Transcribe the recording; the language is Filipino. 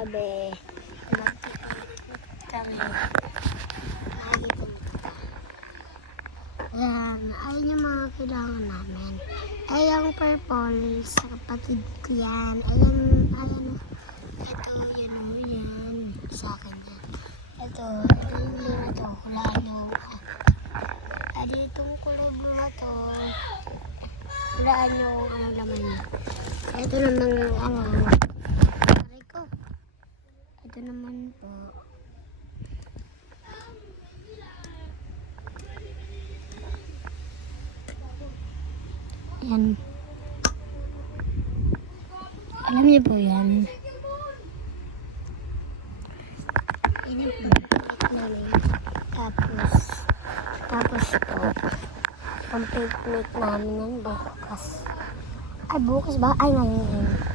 gabi, kami. Ayan, ayun yung mga kailangan namin. Ay, yung purple sa kapatid ko yan. Ayan. Ito, yan. Sa akin yan. Ito, yung blue na to. Hulaan nyo. Itong kulay blue na to. Hulaan nyo kung anong laman niya. Ito naman, aray ko. Ito naman po. Yan. Alam niyo po yan. Yan yung pag-picnic namin. Tapos po, ang picnic namin yan bukas. Ay, bukas ba? Ay, ngayon.